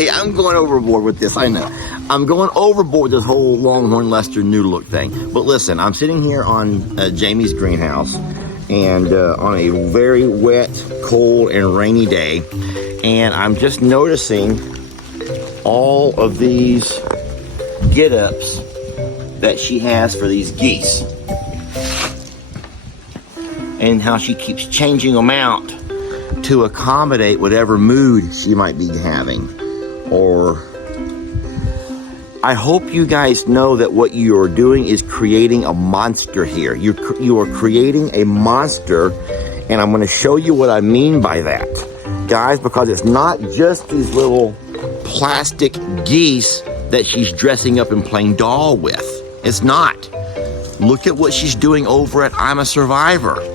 Okay, I'm going overboard with this, I know. I'm going overboard with this whole Longhorn Leicester new look thing. But listen, I'm sitting here on Jamie's greenhouse and on a very wet, cold, and rainy day. And I'm just noticing all of these get-ups that she has for these geese. And how she keeps changing them out to accommodate whatever mood she might be having. Or I hope you guys know that what you are doing is creating a monster here. You are creating a monster, and I'm going to show you what I mean by that, guys, because it's not just these little plastic geese that she's dressing up and playing doll with. It's not. Look at what she's doing over at I'm a Survivor.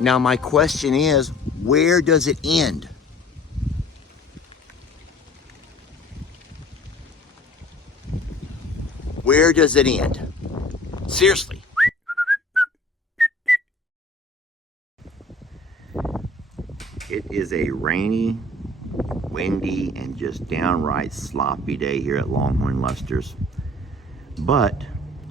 Now my question is, where does it end? Where does it end? Seriously. It is a rainy, windy, and just downright sloppy day here at Longhorn Leicester's. But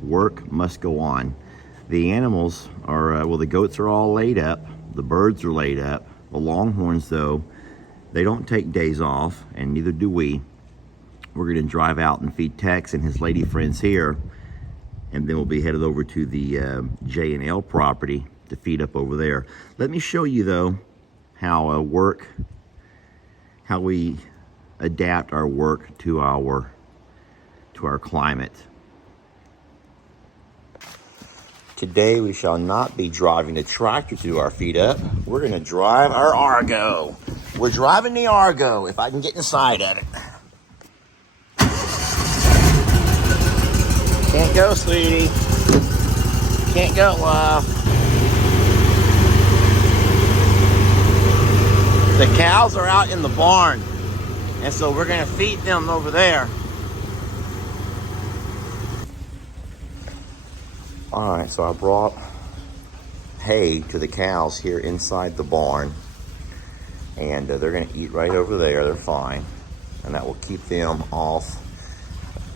work must go on. The animals are, well, the goats are all laid up. The birds are laid up. The Longhorns, though, they don't take days off, and neither do we. We're going to drive out and feed Tex and his lady friends here, and then we'll be headed over to the J&L property to feed up over there. Let me show you, though, how we adapt our work to our climate. Today we shall not be driving the tractor to do our feed up. We're going to drive our Argo. We're driving the Argo, if I can get inside of it. Can't go, sweetie. Can't go, love. The cows are out in the barn, and so we're going to feed them over there. All right, so I brought hay to the cows here inside the barn, and they're going to eat right over there. They're fine, and that will keep them off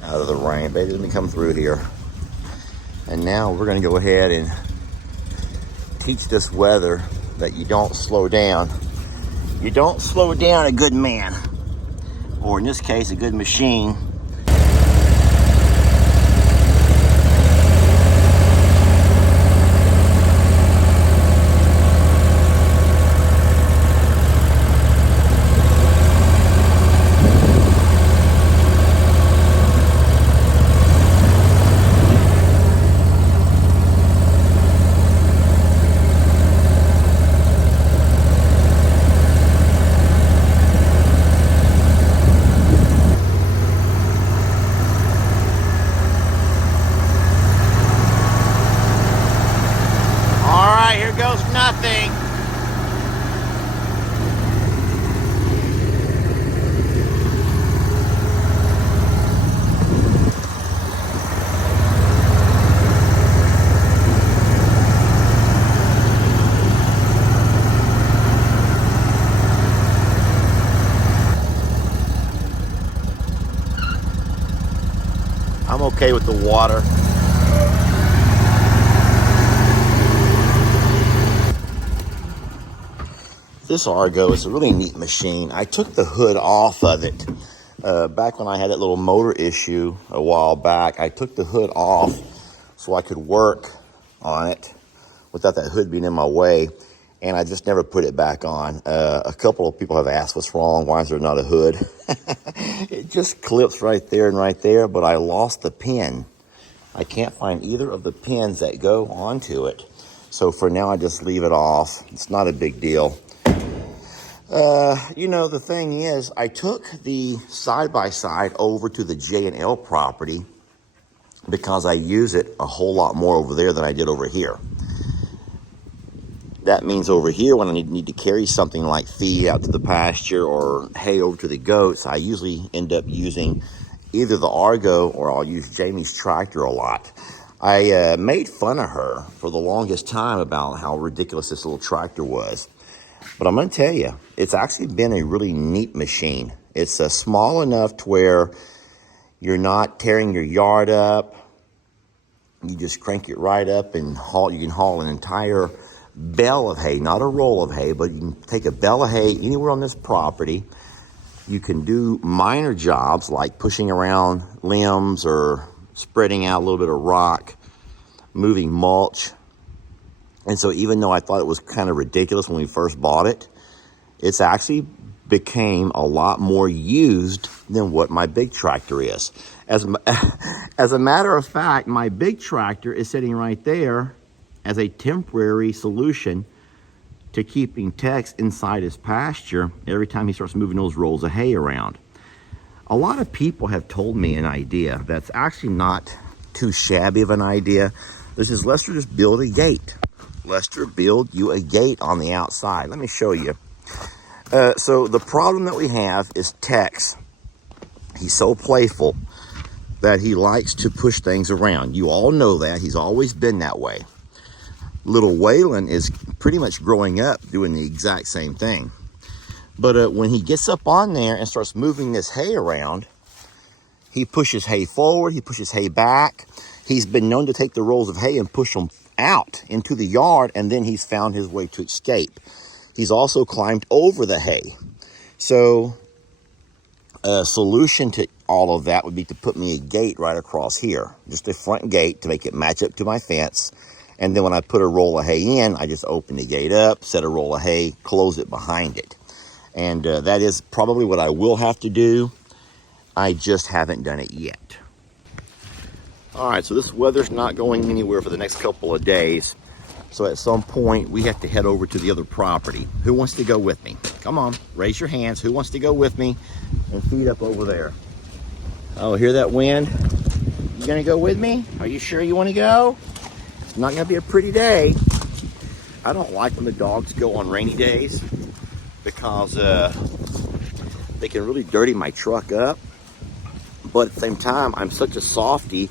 out of the rain. Baby, let me come through here. And now we're going to go ahead and teach this weather that you don't slow down. You don't slow down a good man, or in this case, a good machine. Nothing. I'm okay with the water. This Argo is a really neat machine. I took the hood off of it. Back when I had that little motor issue a while back, I took the hood off so I could work on it without that hood being in my way. and I just never put it back on. A couple of people have asked what's wrong, why is there not a hood? It just clips right there, but I lost the pin. I can't find either of the pins that go onto it. So for now, I just leave it off. It's not a big deal. You know, the thing is, I took the side-by-side over to the J&L property because I use it a whole lot more over there than I did over here. That means over here, when I need to carry something like feed out to the pasture or hay over to the goats, I usually end up using either the Argo or I'll use Jamie's tractor a lot. I made fun of her for the longest time about how ridiculous this little tractor was. But I'm going to tell you, it's actually been a really neat machine. It's small enough to where you're not tearing your yard up. You just crank it right up and you can haul an entire bale of hay, not a roll of hay, but you can take a bale of hay anywhere on this property. You can do minor jobs like pushing around limbs or spreading out a little bit of rock, moving mulch. And so even though I thought it was kind of ridiculous when we first bought it, it's actually became a lot more used than what my big tractor is. As a matter of fact, my big tractor is sitting right there as a temporary solution to keeping Tex inside his pasture every time he starts moving those rolls of hay around. A lot of people have told me an idea that's actually not too shabby of an idea. This is, Lester, just build a gate. Lester, build you a gate on the outside. Let me show you. So the problem that we have is Tex. He's so playful that he likes to push things around. You all know that. He's always been that way. Little Waylon is pretty much growing up doing the exact same thing. But when he gets up on there and starts moving this hay around, he pushes hay forward, he pushes hay back. He's been known to take the rolls of hay and push them out into the yard, and then he's found his way to escape. He's also climbed over the hay. So a solution to all of that would be to put me a gate right across here, just a front gate to make it match up to my fence. And then when I put a roll of hay in, I just open the gate up, set a roll of hay, close it behind it. And that is probably what I will have to do. I just haven't done it yet. All right, so this weather's not going anywhere for the next couple of days. So at some point, we have to head over to the other property. Who wants to go with me? Come on, raise your hands. Who wants to go with me and feed up over there? Oh, hear that wind? You gonna go with me? Are you sure you wanna go? It's not gonna be a pretty day. I don't like when the dogs go on rainy days because they can really dirty my truck up. But at the same time, I'm such a softie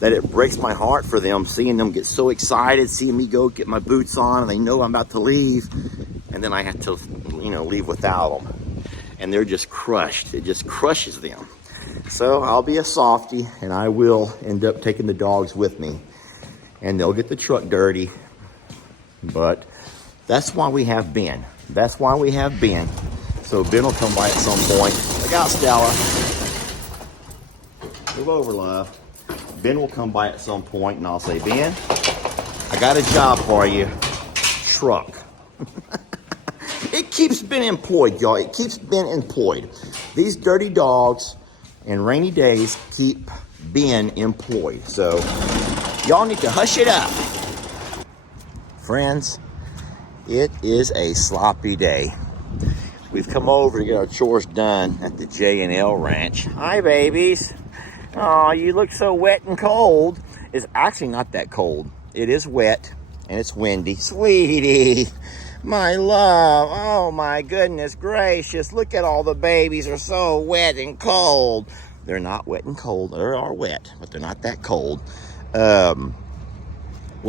that it breaks my heart for them, seeing them get so excited, seeing me go get my boots on, and they know I'm about to leave, and then I have to, leave without them. And they're just crushed. It just crushes them. So I'll be a softie, and I will end up taking the dogs with me, and they'll get the truck dirty. But that's why we have Ben. That's why we have Ben. So Ben will come by at some point. Look out, Stella. Move over, love. Ben will come by at some point, and I'll say, Ben, I got a job for you. Truck. It keeps Ben employed, y'all. It keeps Ben employed. These dirty dogs and rainy days keep Ben employed. So y'all need to hush it up. Friends, it is a sloppy day. We've come over to get our chores done at the J&L Ranch. Hi, babies. Oh, you look so wet and cold. It's actually not that cold. It is wet and it's windy. Sweetie, my love. Oh my goodness gracious. Look at all the babies are so wet and cold. They're not wet and cold. They are wet, but they're not that cold. What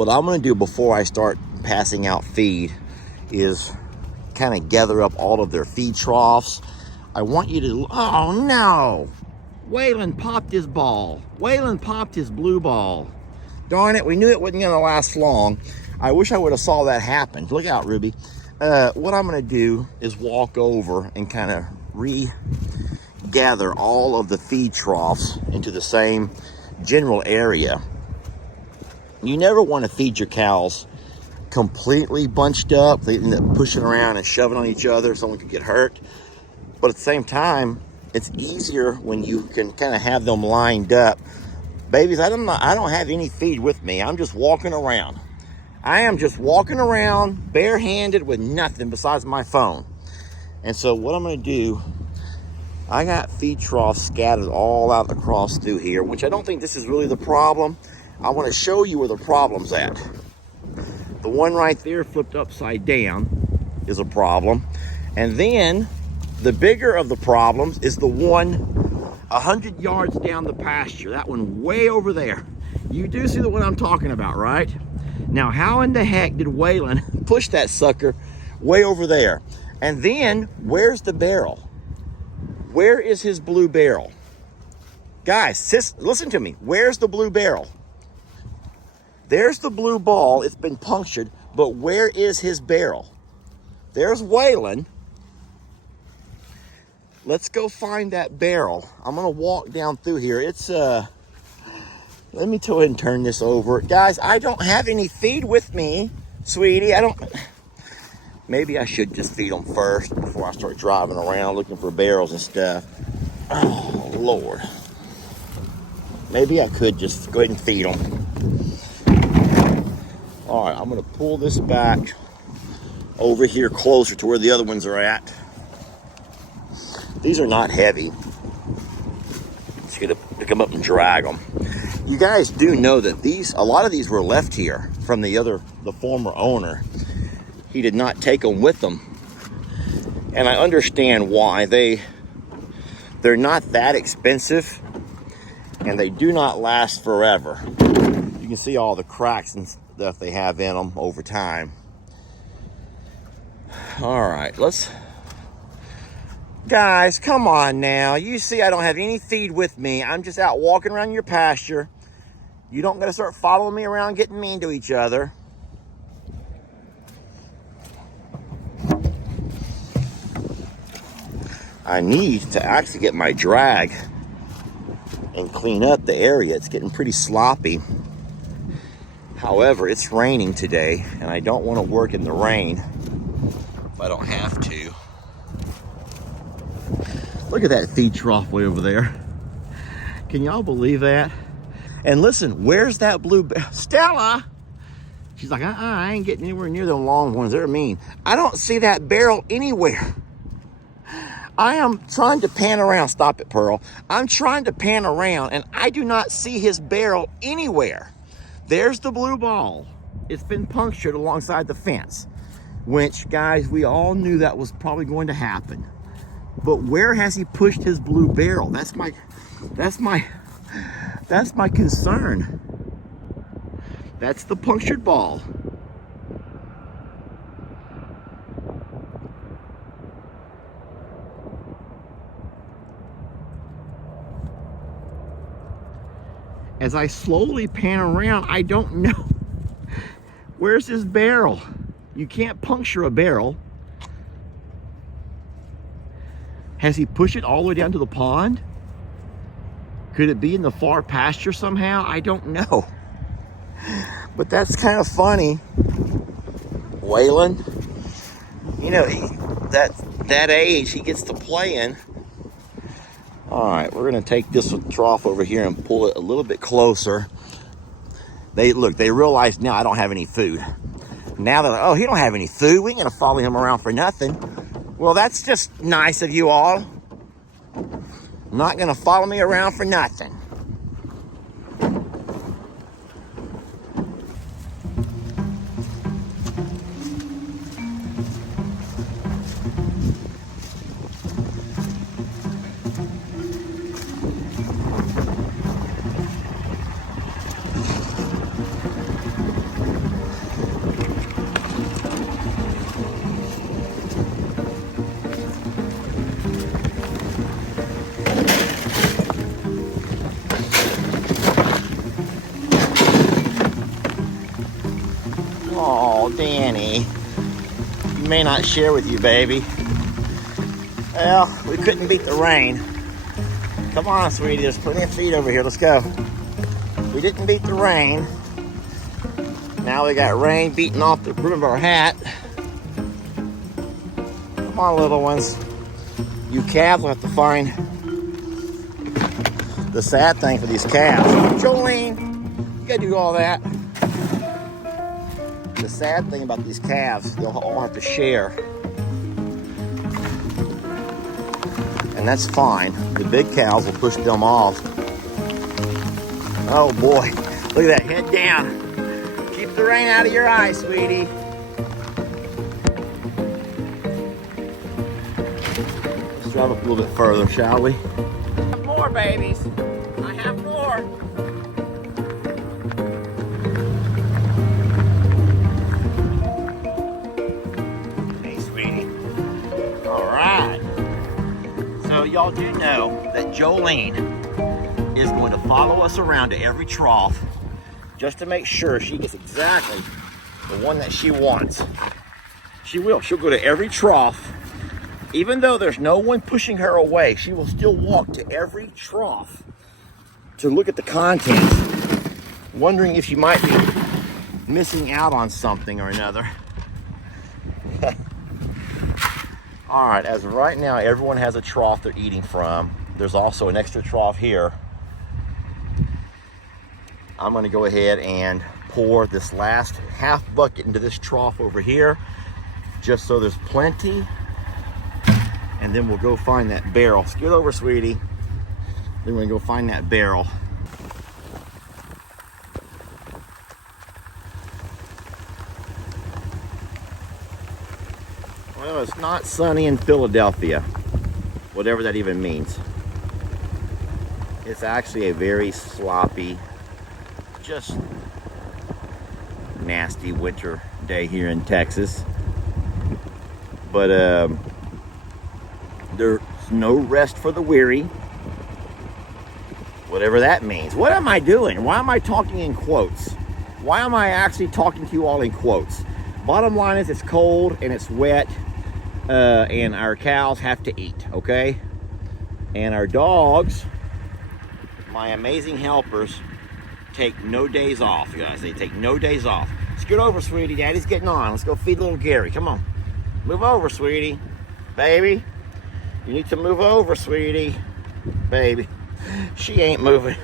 I'm going to do before I start passing out feed is kind of gather up all of their feed troughs. I want you to, oh no. Waylon popped his ball. Waylon popped his blue ball. Darn it, we knew it wasn't gonna last long. I wish I would have saw that happen. Look out, Ruby. What I'm gonna do is walk over and kind of regather all of the feed troughs into the same general area. You never want to feed your cows completely bunched up. They end up pushing around and shoving on each other. Someone could get hurt. But at the same time, it's easier when you can kind of have them lined up. Babies, I don't have any feed with me. I'm just walking around. I am just walking around barehanded with nothing besides my phone. And so what I'm going to do, I got feed troughs scattered all out across through here, which I don't think this is really the problem. I want to show you where the problem's at. The one right there flipped upside down is a problem. And then the bigger of the problems is the one 100 yards down the pasture. That one way over there. You do see the one I'm talking about, right? Now, how in the heck did Waylon push that sucker way over there? And then, where's the barrel? Where is his blue barrel? Guys, listen to me. Where's the blue barrel? There's the blue ball. It's been punctured, but where is his barrel? There's Waylon. Let's go find that barrel. I'm gonna walk down through here. It's let me go ahead and turn this over. Guys, I don't have any feed with me, sweetie. Maybe I should just feed them first before I start driving around looking for barrels and stuff. Oh, Lord. Maybe I could just go ahead and feed them. All right, I'm gonna pull this back over here closer to where the other ones are at. These are not heavy. Just gonna pick them up and drag them. You guys do know that a lot of these were left here from the former owner. He did not take them with them. And I understand why. They're not that expensive and they do not last forever. You can see all the cracks and stuff they have in them over time. All right, guys, come on now. You see I don't have any feed with me. I'm just out walking around your pasture. You don't gotta start following me around getting mean to each other. I need to actually get my drag and clean up the area. It's getting pretty sloppy. However, it's raining today and I don't want to work in the rain if I don't have to. Look at that feed trough way over there. Can y'all believe that? And listen, where's that blue Stella? She's like, I ain't getting anywhere near them long ones. They're mean. I don't see that barrel anywhere. I am trying to pan around. Stop it, Pearl. I'm trying to pan around and I do not see his barrel anywhere. There's the blue ball. It's been punctured alongside the fence, which, guys, we all knew that was probably going to happen. But where has he pushed his blue barrel? That's my concern. That's the punctured ball. As I slowly pan around, I don't know. Where's his barrel? You can't puncture a barrel. Has he pushed it all the way down to the pond? Could it be in the far pasture somehow? I don't know. But that's kind of funny. Waylon, you know, that age, he gets to playing. All right, we're gonna take this trough over here and pull it a little bit closer. They realize now I don't have any food. Now they're like, oh, he don't have any food. We ain't gonna follow him around for nothing. Well, that's just nice of you all. Not gonna follow me around for nothing. Oh, Danny, you may not share with you, baby. Well, we couldn't beat the rain. Come on, sweetie, there's plenty of feed over here. Let's go. We didn't beat the rain. Now we got rain beating off the brim of our hat. Come on, little ones. You calves will have to find the sad thing for these calves. Jolene, you gotta do all that. The sad thing about these calves, they'll all have to share. And that's fine. The big cows will push them off. Oh boy, look at that, head down. Keep the rain out of your eyes, sweetie. Let's drive up a little bit further, shall we? I have more, babies. I have more. Hey, sweetie. All right. So y'all do know that Jolene is going to follow us around to every trough just to make sure she gets exactly the one that she wants. She will. She'll go to every trough. Even though there's no one pushing her away, she will still walk to every trough to look at the contents, wondering if she might be missing out on something or another. All right, as of right now, everyone has a trough they're eating from. There's also an extra trough here. I'm gonna go ahead and pour this last half bucket into this trough over here, just so there's plenty. And then we'll go find that barrel. Scoot over, sweetie. Then we're gonna go find that barrel. Well, it's not sunny in Philadelphia, whatever that even means. It's actually a very sloppy, just nasty winter day here in Texas. But there's no rest for the weary, whatever that means. What am I doing? Why am I talking in quotes? Why am I actually talking to you all in quotes? Bottom line is, it's cold and it's wet, and our cows have to eat, okay? And our dogs, my amazing helpers, take no days off, you guys. They take no days off. Scoot over, sweetie. Daddy's getting on. Let's go feed little Gary. Come on. Move over, sweetie. Baby. You need to move over, sweetie. Baby. She ain't moving.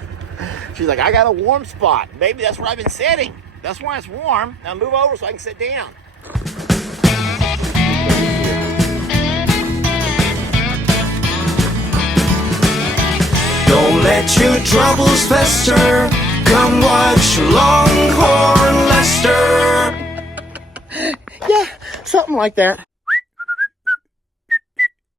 She's like, I got a warm spot. Baby, that's where I've been sitting. That's why it's warm. Now move over so I can sit down. Don't let your troubles fester. Come watch Longhorn Lester. Yeah, something like that.